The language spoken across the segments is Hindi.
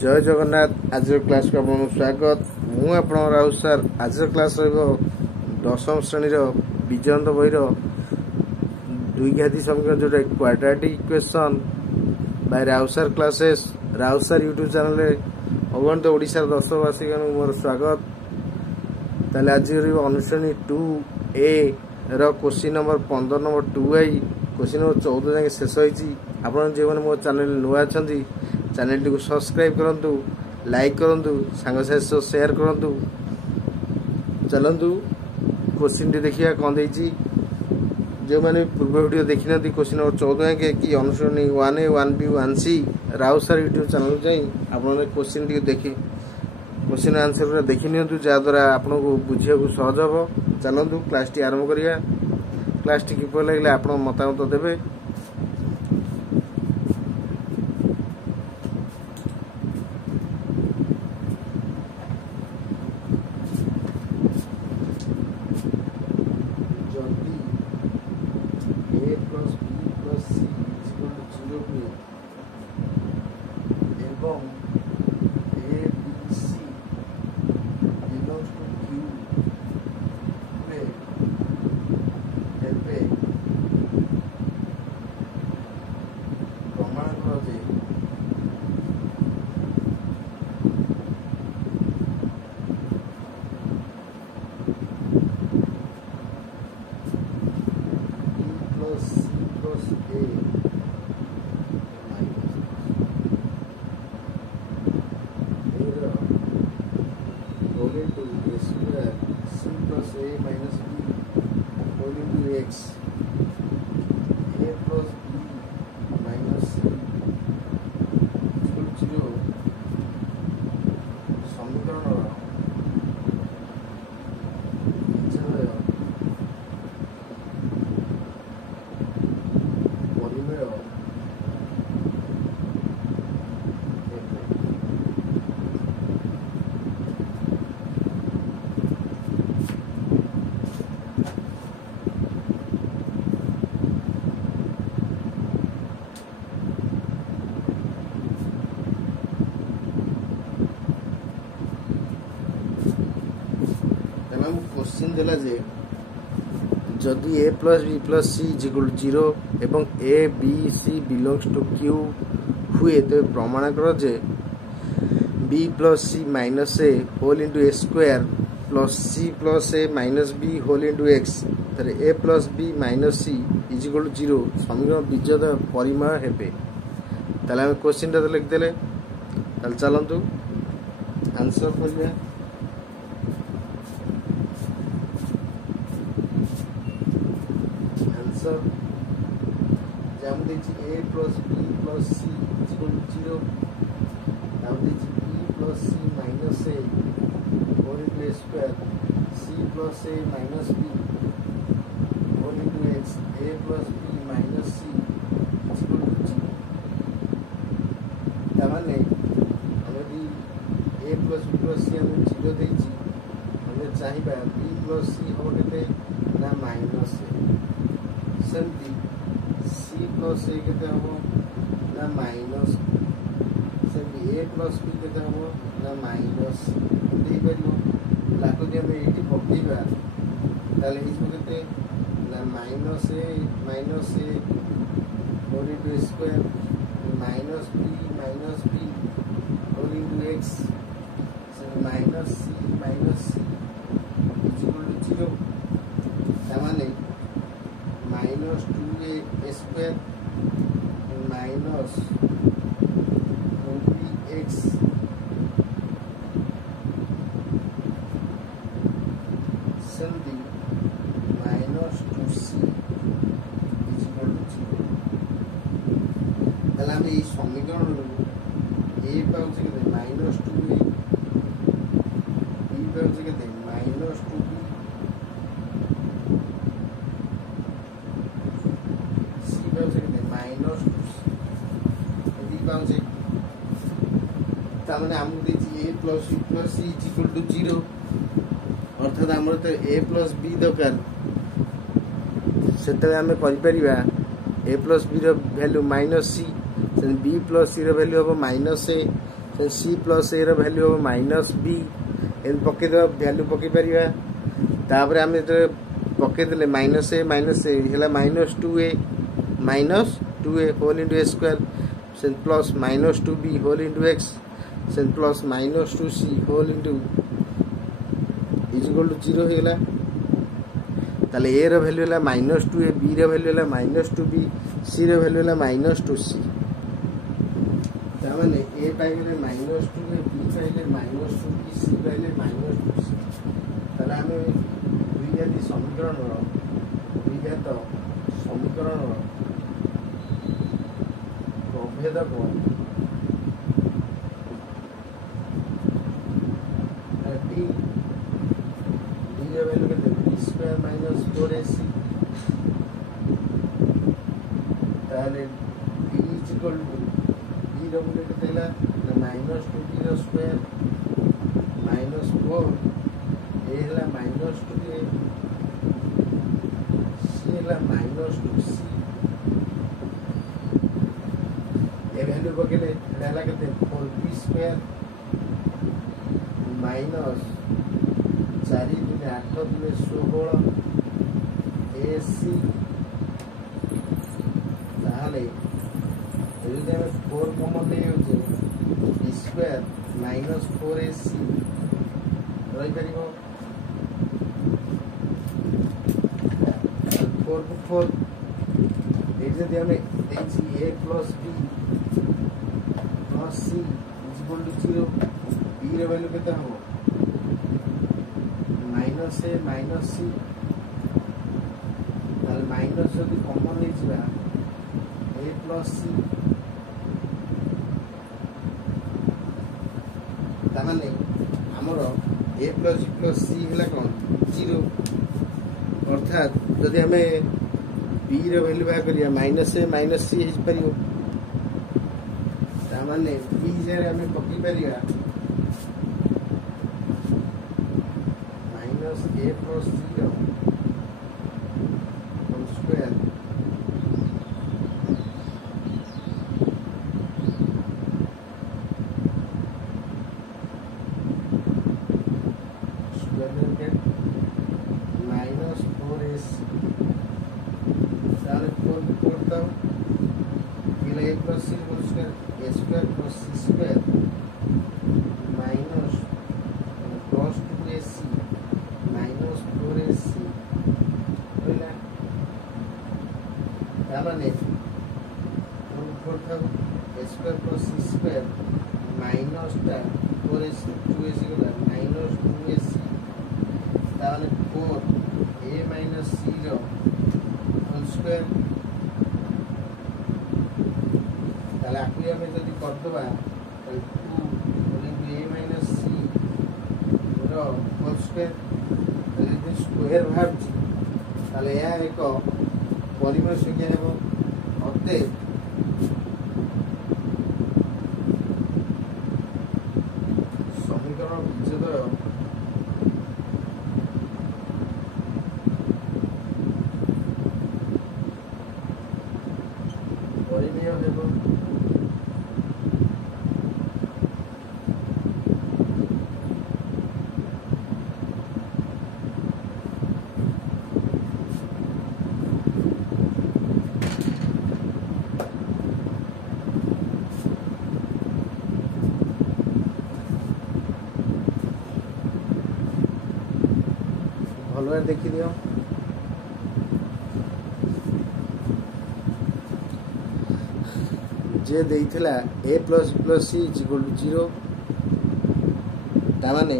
जय जगन्नाथ। आज क्लास को आपको स्वागत। मु आप राउत सार। आज क्लास दशम श्रेणी विजयंत बही द्विघाती समीकरण जो क्वाड्रेटिक इक्वेशन बाय राउत सार क्लासेस राउत सार यूट्यूब चैनल अगणित ओडिशार दशवासी मोर स्वागत। ताले आज अनुश्रेणी 2A question number 15 number 2I question number 14 जाके शेष होती। आपन जो मो चैनल नुआ अच्छी चैनल टी को सब्सक्राइब करंतु, लाइक करंतु, सांग साथ शेयर करंतु। चलंतु क्वेश्चन टी देखिया कौन देछि। जो मैंने पूर्व वीडियो देखी ना क्वेश्चन नंबर 14 के कि अनुसरणी 1A 1B 1C राउत सार यूट्यूब चैनल जाई आपन क्वेश्चन टी देखि क्वेश्चन आंसर पूरा देखि नियंतु जा द्वारा आपन को बुझिया को सहज हो। चलंतु क्लास टी आरंभ करिया। क्लास टी किपर लागले आपन मतामत देबे। क्वेश्चन देला जे जदि A plus B plus C is equal to 0 एवं A B C belongs to Q हुए तो प्रमाण करो जे B plus C minus A whole into A square plus C plus A minus B whole into X तर A plus B minus C is equal to 0 समीकरण बीजद परिमेय हेबे। ताले हम क्वेश्चन ता लिख देले। ताले चलंतु आंसर करिया। जब देखिए A plus B plus C is equal to 0 तब देखिए B plus C minus A whole into A square C plus A minus B whole into X A plus B minus C is equal to 0 तमाने हमें A plus B plus C हमें 0 देची हमें चाहिए B plus C हो गए ना minus A सेंटी C plus A के हम ना माइनस सेंटी A plus B के हम ना माइनस दे परियो लागो जे हम एटी पकेबा ताले हिसो केते ना minus A whole into square minus B whole into X से minus C is equal to 0 तामाने minus 2A square minus 2BX something minus 2C is equal to 0 তাহলে আমি এই সমীকরণ A পাউছি কেতে minus 2A B পাউছি কেতে minus 2B माइनस तामाने हमको देछि A plus B plus C is equal to 0 अर्थात हमर तो A plus B दरकार सेते हमें करि परिबा A plus B row value minus C B plus C row value हो minus A C plus A value हम माइनस बी एम पकईद वैल्यू पकई पार आम पकईदे माइनस ए है minus two A whole into A square से plus minus two B whole into X से plus minus two C whole into is equal to 0 होगा ताले ए वैल्यू है minus two a b value है minus two b c value है माइनस टू सी ताने ए पाइले माइनस टू ए बी पाइले माइनस टू बी सी पाइले माइनस टू सी ताले आम द्विघाती समीकरण द्विघात समीकरण प्रभेद को स्क्वायर माइनस 4ac ताले b is equal to b रो मूल्य केते हला माइनस 2b स्क्वायर माइनस 4 ए हला माइनस 2a c हला माइनस 2c ए वैल्यू बकेले हला केते 4b स्क्वायर माइनस 4 दुने 8 दुने 16 AC ताले यदि हम 4 कॉमन ले होचे b स्क्वायर माइनस 4ac रही परिबो 4 को 4 यदि हम देछि a plus b plus c is equal to 0 b रे वैल्यू केते हो माइनस ए माइनस सी ताले माइनस जदि कॉमन ले जिबा ए प्लस सी तामाने हमर ए प्लस सी हला कोन 0 अर्थात जदि हमें बी रे वैल्यू बा करिया माइनस ए माइनस सी हिज परियो तामाने बी जे रे हमें पक्की परिया a plus 0 whole square bracket minus 4ac ताले 4 करता हूँ फिर a plus c whole square a square plus c square minus plus 2ac minus 4ac होइला तामाने 4 था a square plus c square minus टा 4ac 2ac गला minus 2ac तामाने 4 a minus c रो whole square ताले आकु हमें जदी कर दबा 2 a minus c रो whole square स्क्वायर भाग ताले या एक परिमेय संख्या हेबो अते समीकरण विच्छेद परिमेय हेबो भलवे देखी दियो जे देइथिला a plus c is equal to 0 ता माने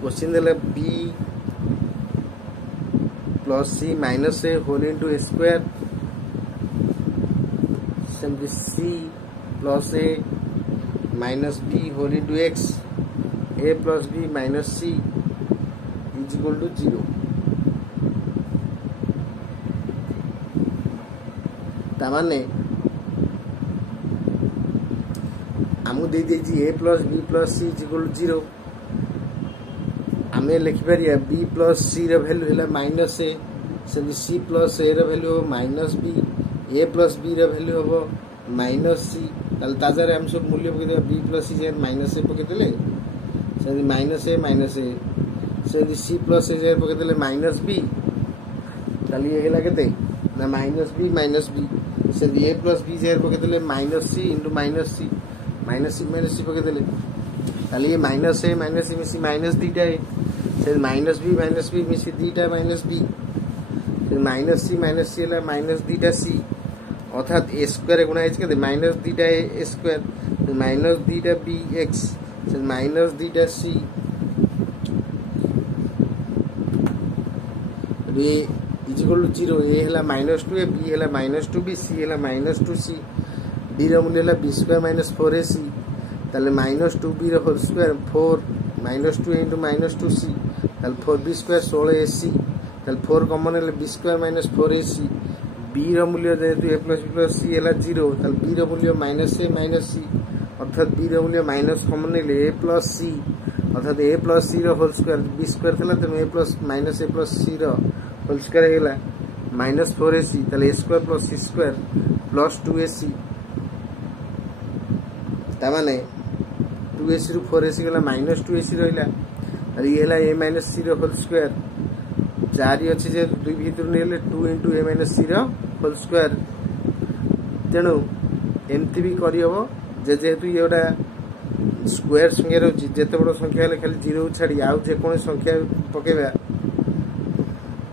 क्वेश्चन देले b plus c minus a whole into a square simply c plus a minus b whole into x a plus b minus c is equal to 0 तामाने आमु दे देजी a plus b plus c is equal to 0 आमे लिखि परिया b plus c रे वैल्यू हैला -a सेमती सी प्लस ए वैल्यू हम माइनस बी ए प्लस बी वैल्यू हम माइनस सी ताजारे आम सब मूल्य पकईदे बी प्लस सी जगह माइनस ए पकईदे से माइनस ए से सी प्लस ए जगह पकईदे माइनस बी ये के माइनस बी से ए प्लस बी जगह पकईदे माइनस सी इंटू माइनस सी पकईदे ये माइनस ए मिसी माइनस दीटा ए से माइनस बी मिसी दीटा माइनस बी माइनस सी है माइनस दीटा सी अर्थात ए स्क्वायर गुणा है माइनस दीटा ए स्क्वायर माइनस दीटा बी एक्स माइनस दीटा सी इजिकल टू 0 ए है माइनस 2 ए बी है माइनस 2 बी सी है माइनस 2 सी डी मूल्य है B square minus 4 A C ताले minus 2 B whole square 4 minus 2 into minus 2 C ताले 4 बी स्क्वायर 16 ए सी ताले 4 कॉमन है B square minus 4 A C B मूल्य जेहेतु ए प्लस सी है 0 ताले बी मूल्य माइनस सी अर्थात बी मूल्य माइनस कॉमन है ए प्लस सी अर्थात ए प्लस सी होल स्क्वायर बी स्क्वायर था तेनाली ए प्लस सी होल स्क्वायर है माइनस 4 ए सी ताले ए स्क्वायर प्लस सी स्क्वायर प्लस 2 ए सी तामाने 2 ए सी रु 4 ए सी गला माइनस 2 ए सी रहिला ये है ए माइनस सी होल स्क्वायर 4 अच्छी जे दुई भितर नहीं 2 इंटू ए माइनस सी होल स्क्वायर तेणु एमती भी करहब जेहेतु ये गोटा स्क्वायर संख्या रही जिते बड़ संख्या खाली 0 छाड़ी आउ जेको संख्या पकेबा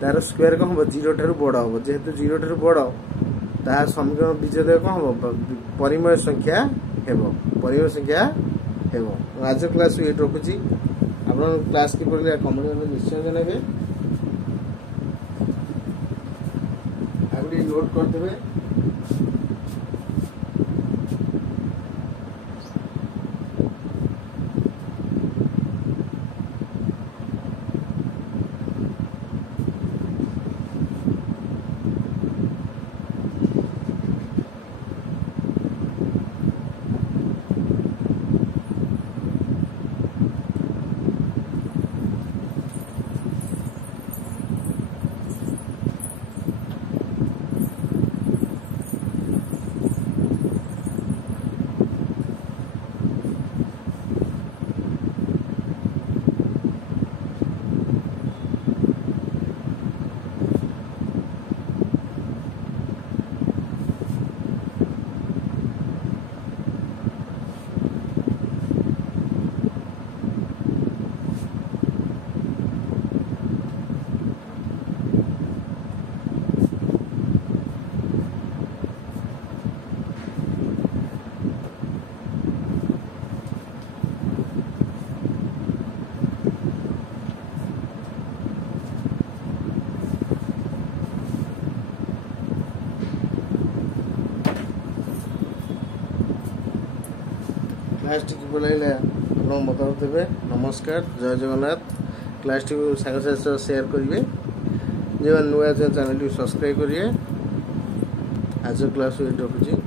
तार स्क्वायर कौन हम 0 ठार बड़ हम जेहेतु 0 ठार बड़ तार समीकरण बीजोदय कौन हम परिमेय संख्या हेब आज क्लास ये रखुची आप क्लास की कमेंट में निश्चय जनइबे नोट करदे क्लास टी लगे आप मतामत देवे नमस्कार जय जगन्नाथ क्लास टी सांग साथ शेयर करेंगे जो नुआ चैनल सब्सक्राइब करिए आज क्लास रखुच्छी।